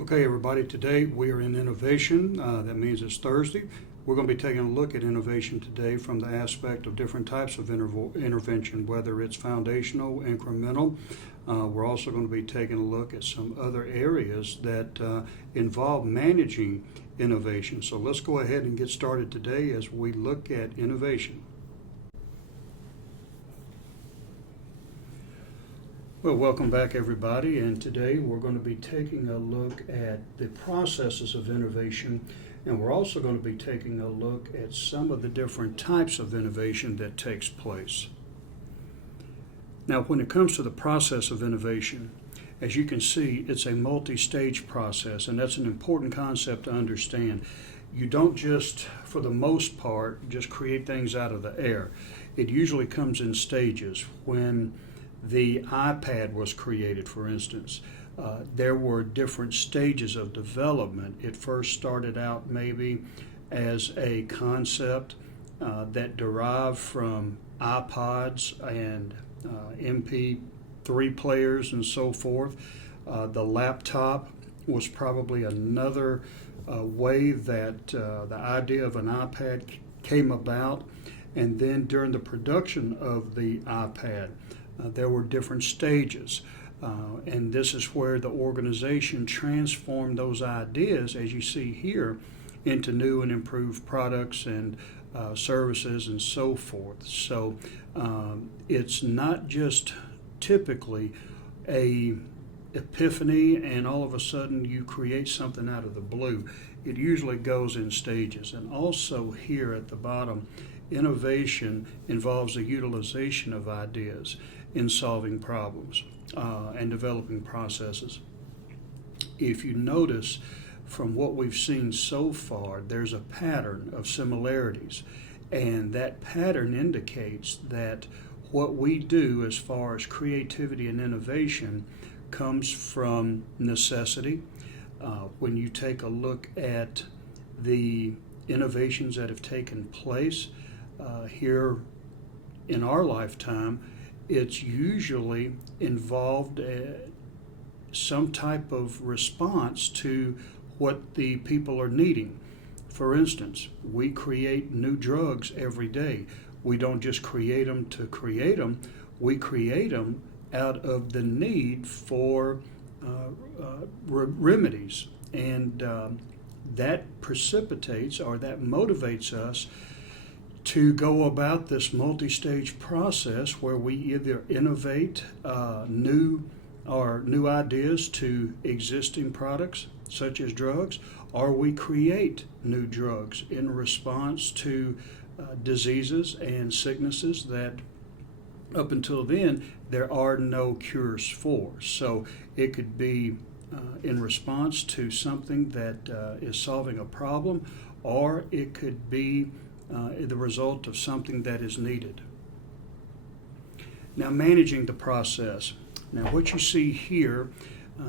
Okay, everybody, today we are in innovation. That means it's Thursday. We're going to be taking a look at innovation today from the aspect of different types of intervention, whether it's foundational, incremental. We're also going to be taking a look at some other areas that involve managing innovation. So let's go ahead and get started today as we look at innovation. Well, welcome back, everybody, and today we're going to be taking a look at the processes of innovation, and we're also going to be taking a look at some of the different types of innovation that takes place. Now, when it comes to the process of innovation, as you can see, it's a multi-stage process, and that's an important concept to understand. You don't just, for the most part, just create things out of the air. It usually comes in stages. When the iPad was created, for instance, there were different stages of development. It first started out maybe as a concept that derived from iPods and MP3 players and so forth. The laptop was probably another way that the idea of an iPad came about. And then during the production of the iPad, there were different stages, and this is where the organization transformed those ideas, as you see here, into new and improved products and services and so forth. So it's not just typically a epiphany and all of a sudden you create something out of the blue. It usually goes in stages. And also here at the bottom, innovation involves the utilization of ideas in solving problems and developing processes. If you notice from what we've seen so far, there's a pattern of similarities, and that pattern indicates that what we do as far as creativity and innovation comes from necessity. When you take a look at the innovations that have taken place here in our lifetime, it's usually involved some type of response to what the people are needing. For instance, we create new drugs every day. We don't just create them to create them. We create them out of the need for remedies. And that precipitates or that motivates us to go about this multi-stage process where we either innovate new ideas to existing products such as drugs, or we create new drugs in response to diseases and sicknesses that up until then there are no cures for. So it could be in response to something that is solving a problem, or it could be the result of something that is needed. Now, managing the process. Now, what you see here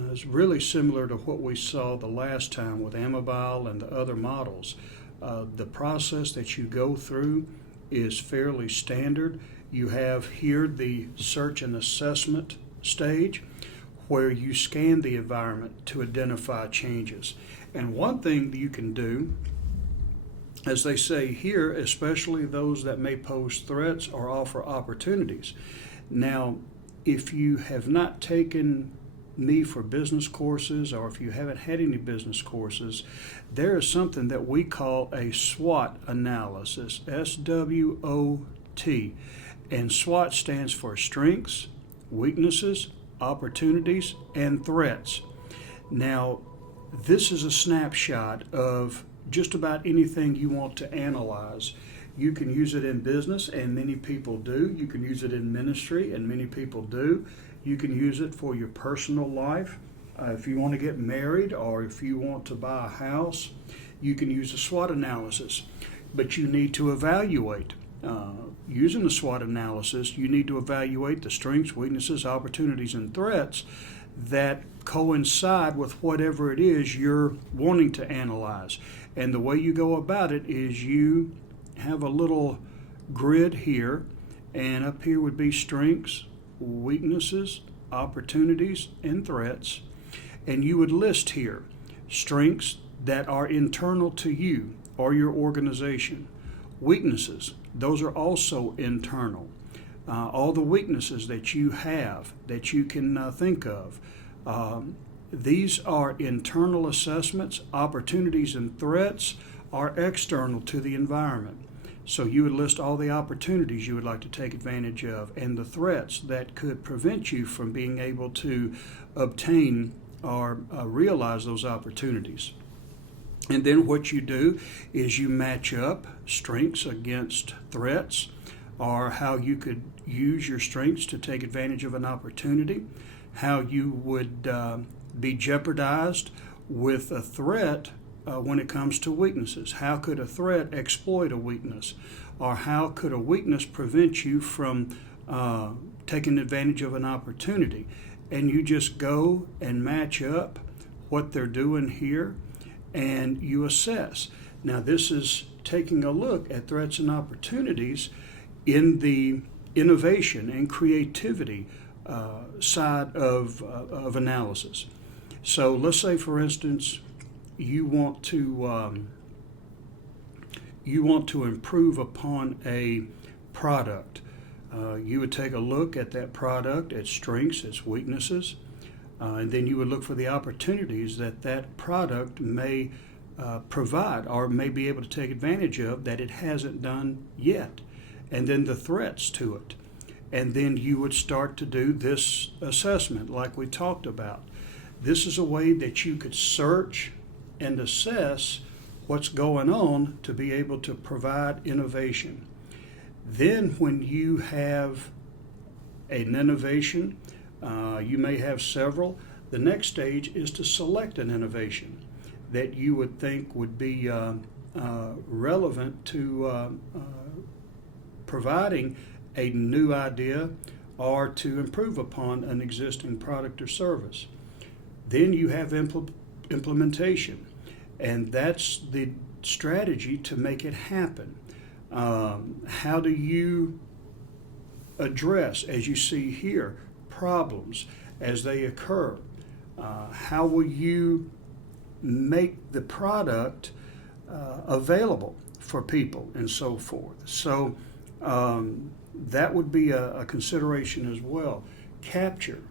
is really similar to what we saw the last time with Amabile and the other models. The process that you go through is fairly standard. You have here the search and assessment stage, where you scan the environment to identify changes. And one thing that you can do, as they say here, especially those that may pose threats or offer opportunities. Now, if you have not taken me for business courses, or if you haven't had any business courses, there is something that we call a SWOT analysis, SWOT. And SWOT stands for strengths, weaknesses, opportunities, and threats. Now, this is a snapshot of just about anything you want to analyze. You can use it in business, and many people do. You can use it in ministry, and many people do. You can use it for your personal life. If you want to get married, or if you want to buy a house, you can use a SWOT analysis. But you need to evaluate. Using the SWOT analysis, you need to evaluate the strengths, weaknesses, opportunities, and threats that coincide with whatever it is you're wanting to analyze. And the way you go about it is you have a little grid here, and up here would be strengths, weaknesses, opportunities, and threats. and you would list here strengths that are internal to you or your organization. Weaknesses, those are also internal. All the weaknesses that you have that you can think of. These are internal assessments. Opportunities and threats are external to the environment. So you would list all the opportunities you would like to take advantage of and the threats that could prevent you from being able to obtain or realize those opportunities. And then what you do is you match up strengths against threats, or how you could use your strengths to take advantage of an opportunity, how you would be jeopardized with a threat when it comes to weaknesses. How could a threat exploit a weakness? Or how could a weakness prevent you from taking advantage of an opportunity? And you just go and match up what they're doing here, and you assess. Now, this is taking a look at threats and opportunities in the innovation and creativity side of analysis. So let's say, for instance, you want to improve upon a product. You would take a look at that product, its strengths, its weaknesses, and then you would look for the opportunities that product may provide or may be able to take advantage of that it hasn't done yet, and then the threats to it. And then you would start to do this assessment like we talked about. This is a way that you could search and assess what's going on to be able to provide innovation. Then when you have an innovation, you may have several. The next stage is to select an innovation that you would think would be relevant to providing a new idea or to improve upon an existing product or service. Then you have implementation, and that's the strategy to make it happen. How do you address, as you see here, problems as they occur? How will you make the product available for people and so forth? So that would be a consideration as well. Capture,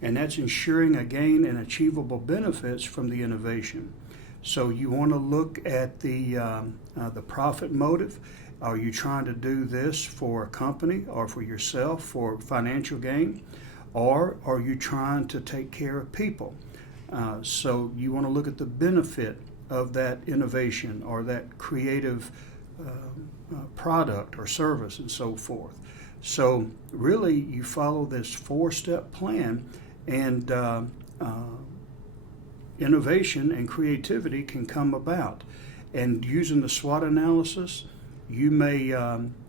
and that's ensuring a gain and achievable benefits from the innovation. So you want to look at the profit motive. Are you trying to do this for a company or for yourself for financial gain? Or are you trying to take care of people? So you want to look at the benefit of that innovation or that creative product or service and so forth. So really you follow this 4-step plan, and innovation and creativity can come about. And using the SWOT analysis, you may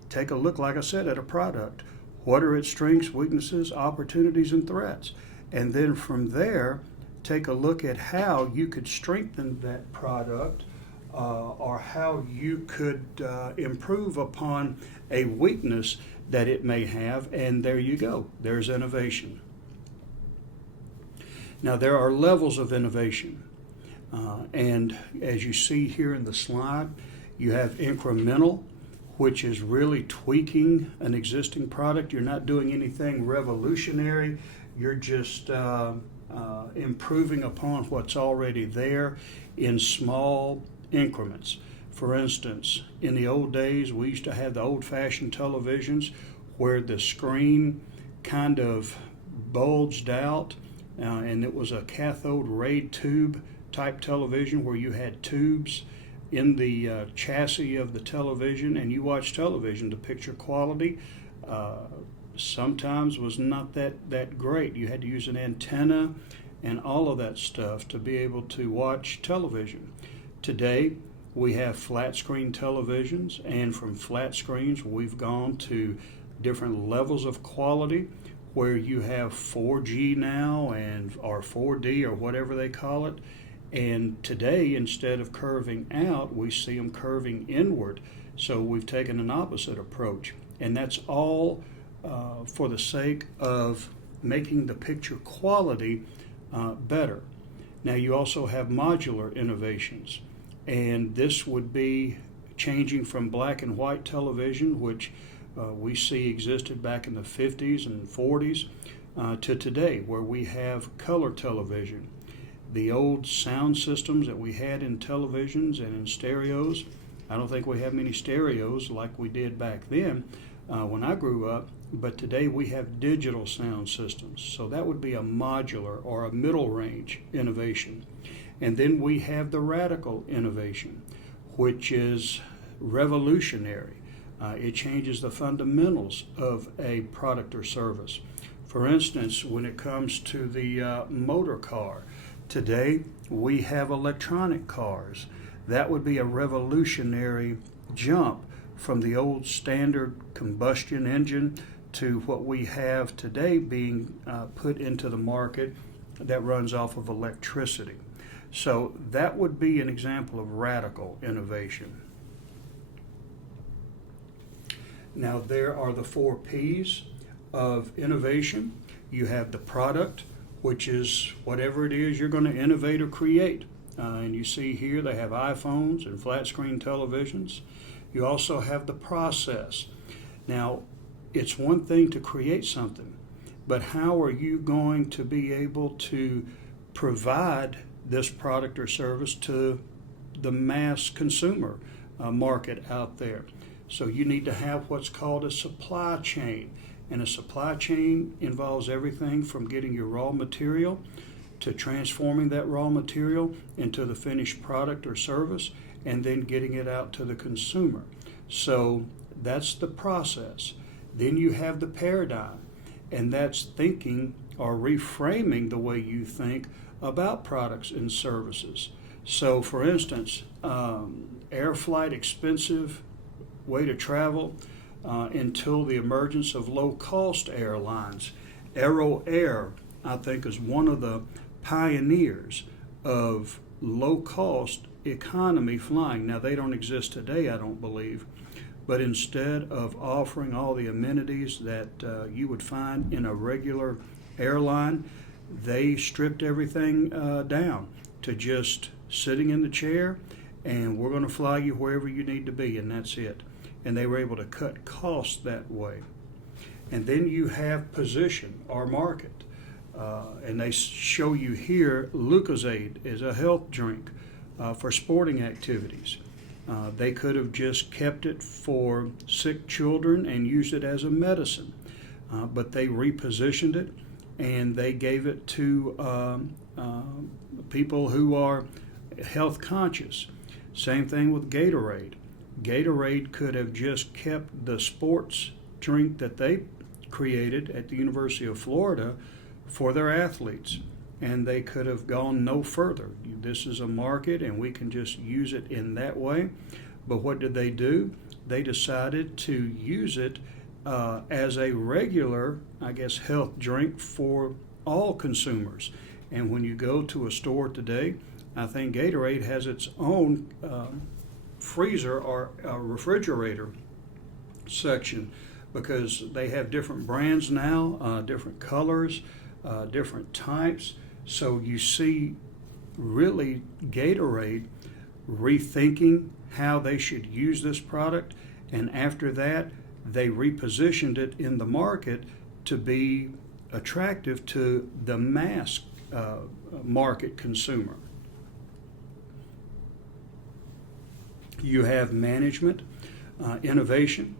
take a look, like I said, at a product. What are its strengths, weaknesses, opportunities, and threats? And then from there, take a look at how you could strengthen that product or how you could improve upon a weakness that it may have, and there you go. There's innovation. Now, there are levels of innovation, and as you see here in the slide, you have incremental, which is really tweaking an existing product. You're not doing anything revolutionary. You're just improving upon what's already there in small increments. For instance, in the old days, we used to have the old-fashioned televisions where the screen kind of bulged out, and it was a cathode ray tube type television where you had tubes in the chassis of the television, and you watch television. The picture quality sometimes was not that great. You had to use an antenna and all of that stuff to be able to watch television. Today, we have flat screen televisions, and from flat screens, we've gone to different levels of quality where you have 4G now or 4D or whatever they call it. And today, instead of curving out, we see them curving inward. So we've taken an opposite approach. And that's all for the sake of making the picture quality better. Now you also have modular innovations, and this would be changing from black and white television, which we see existed back in the 50s and 40s, to today, where we have color television. The old sound systems that we had in televisions and in stereos, I don't think we have many stereos like we did back then when I grew up, but today we have digital sound systems. So that would be a modular or a middle range innovation. And then we have the radical innovation, which is revolutionary. It changes the fundamentals of a product or service. For instance, when it comes to the motor car, today we have electronic cars. That would be a revolutionary jump from the old standard combustion engine to what we have today being put into the market that runs off of electricity. So that would be an example of radical innovation. Now there are the 4 P's of innovation. You have the product, which is whatever it is you're going to innovate or create. And you see here they have iPhones and flat screen televisions. You also have the process. Now, it's one thing to create something, but how are you going to be able to provide this product or service to the mass consumer market out there? So you need to have what's called a supply chain. And a supply chain involves everything from getting your raw material to transforming that raw material into the finished product or service, and then getting it out to the consumer. So that's the process. Then you have the paradigm, and that's thinking or reframing the way you think about products and services. So for instance, air flight, expensive way to travel until the emergence of low-cost airlines. Aero Air, I think, is one of the pioneers of low-cost economy flying. Now, they don't exist today, I don't believe, but instead of offering all the amenities that you would find in a regular airline, they stripped everything down to just sitting in the chair, and we're going to fly you wherever you need to be, and that's it. And they were able to cut costs that way. And then you have position or market. And they show you here, Lucozade is a health drink for sporting activities. They could have just kept it for sick children and used it as a medicine, but they repositioned it and they gave it to people who are health conscious. Same thing with Gatorade. Gatorade could have just kept the sports drink that they created at the University of Florida for their athletes, and they could have gone no further. This is a market and we can just use it in that way. But what did they do? They decided to use it as a regular, I guess, health drink for all consumers. And when you go to a store today, I think Gatorade has its own freezer or refrigerator section, because they have different brands now, different colors, different types. So you see really Gatorade rethinking how they should use this product, and after that they repositioned it in the market to be attractive to the mass market consumer. You have management innovation,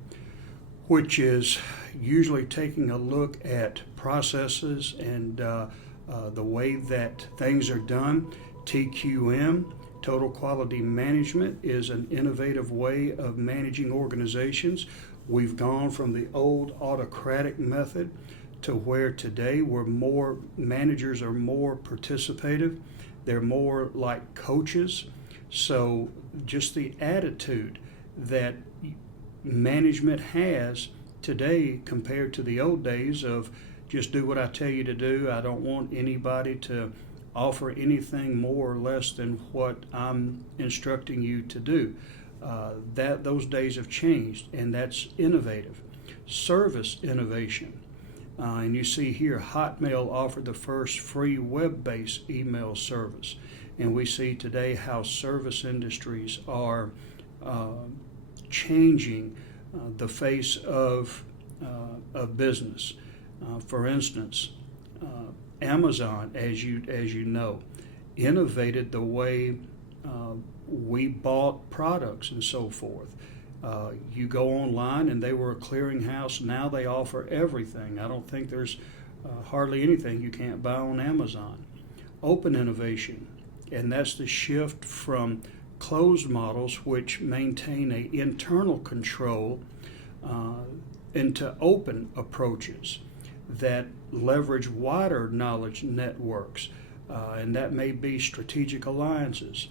which is usually taking a look at processes and the way that things are done. TQM, Total Quality Management, is an innovative way of managing organizations. We've gone from the old autocratic method to where today managers are more participative. They're more like coaches. So just the attitude that management has today compared to the old days of just do what I tell you to do. I don't want anybody to offer anything more or less than what I'm instructing you to do. Those days have changed, and that's innovative. Service innovation. And you see here, Hotmail offered the first free web-based email service. And we see today how service industries are changing the face of business. For instance, Amazon, as you know, innovated the way we bought products and so forth. You go online and they were a clearinghouse. Now they offer everything. I don't think there's hardly anything you can't buy on Amazon. Open innovation, and that's the shift from closed models, which maintain an internal control, into open approaches that leverage wider knowledge networks, and that may be strategic alliances,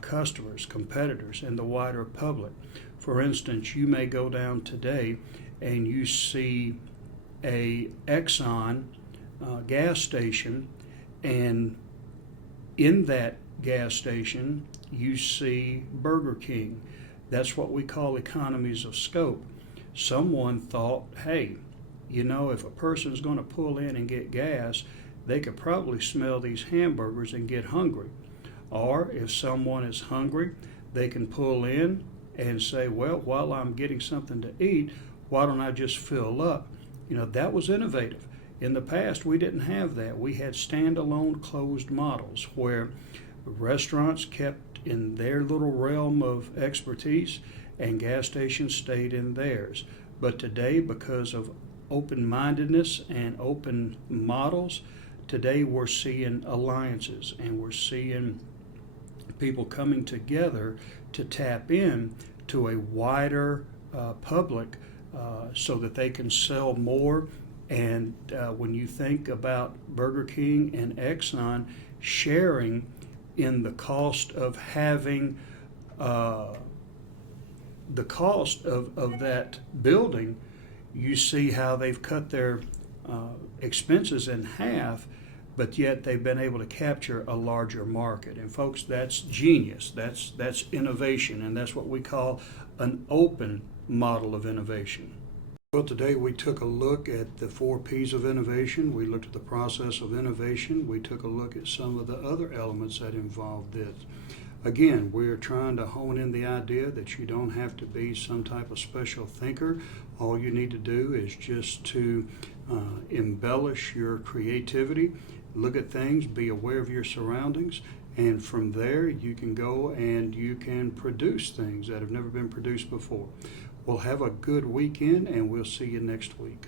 customers, competitors, and the wider public. For instance, you may go down today and you see a Exxon gas station, and in that gas station you see Burger King. That's what we call economies of scope. Someone thought, hey, you know, if a person's going to pull in and get gas, they could probably smell these hamburgers and get hungry. Or if someone is hungry, they can pull in and say, well, while I'm getting something to eat, why don't I just fill up? You know, that was innovative. In the past, we didn't have that. We had standalone closed models where restaurants kept in their little realm of expertise and gas stations stayed in theirs. But today, because of open-mindedness and open models, today we're seeing alliances and we're seeing people coming together to tap in to a wider public so that they can sell more. And when you think about Burger King and Exxon sharing in the cost of having the cost of that building, you see how they've cut their expenses in half, but yet they've been able to capture a larger market. And folks, that's genius. That's innovation, and that's what we call an open model of innovation. Well, today we took a look at the 4 P's of innovation. We looked at the process of innovation. We took a look at some of the other elements that involve this. Again, we're trying to hone in the idea that you don't have to be some type of special thinker. All you need to do is just to embellish your creativity, look at things, be aware of your surroundings, and from there you can go and you can produce things that have never been produced before. Well, have a good weekend, and we'll see you next week.